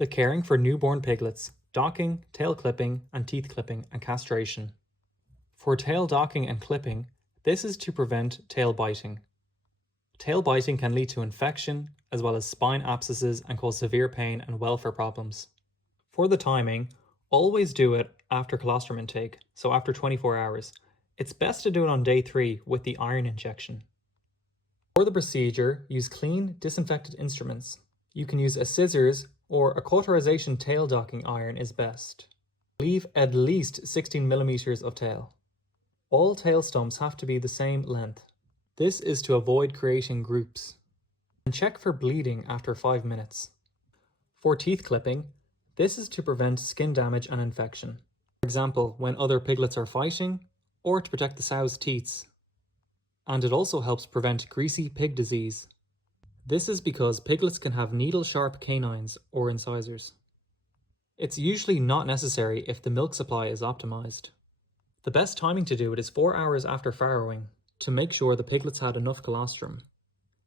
The caring for newborn piglets, docking, tail clipping, and teeth clipping, and castration. For tail docking and clipping, this is to prevent tail biting. Tail biting can lead to infection, as well as spine abscesses and cause severe pain and welfare problems. For the timing, always do it after colostrum intake, so after 24 hours. It's best to do it on day 3 with the iron injection. For the procedure, use clean, disinfected instruments. You can use a scissors or a cauterization tail docking iron is best. Leave at least 16 millimeters of tail. All tail stumps have to be the same length. This is to avoid creating groups. And check for bleeding after 5 minutes. For teeth clipping, this is to prevent skin damage and infection. For example, when other piglets are fighting, or to protect the sow's teats. And it also helps prevent greasy pig disease. This is because piglets can have needle-sharp canines or incisors. It's usually not necessary if the milk supply is optimized. The best timing to do it is 4 hours after farrowing to make sure the piglets had enough colostrum.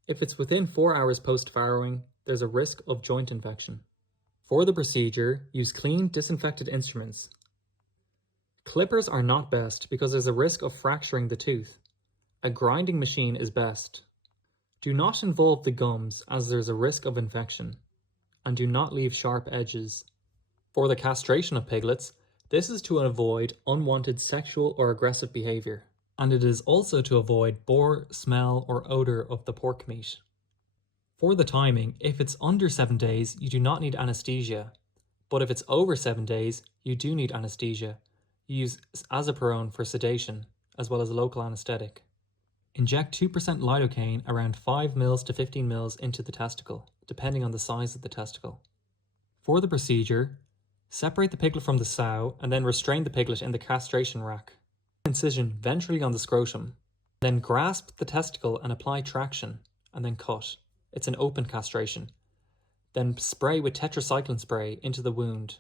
If it's within 4 hours post-farrowing, there's a risk of joint infection. For the procedure, use clean, disinfected instruments. Clippers are not best because there's a risk of fracturing the tooth. A grinding machine is best. Do not involve the gums as there's a risk of infection, and do not leave sharp edges. For the castration of piglets, this is to avoid unwanted sexual or aggressive behavior, and it is also to avoid bore, smell, or odor of the pork meat. For the timing, if it's under 7 days, you do not need anesthesia, but if it's over 7 days, you do need anesthesia. You use azaparone for sedation, as well as a local anesthetic. Inject 2% lidocaine around 5 ml to 15 ml into the testicle, depending on the size of the testicle. For the procedure, separate the piglet from the sow and then restrain the piglet in the castration rack. Incision ventrally on the scrotum. Then grasp the testicle and apply traction, and then cut. It's an open castration. Then spray with tetracycline spray into the wound.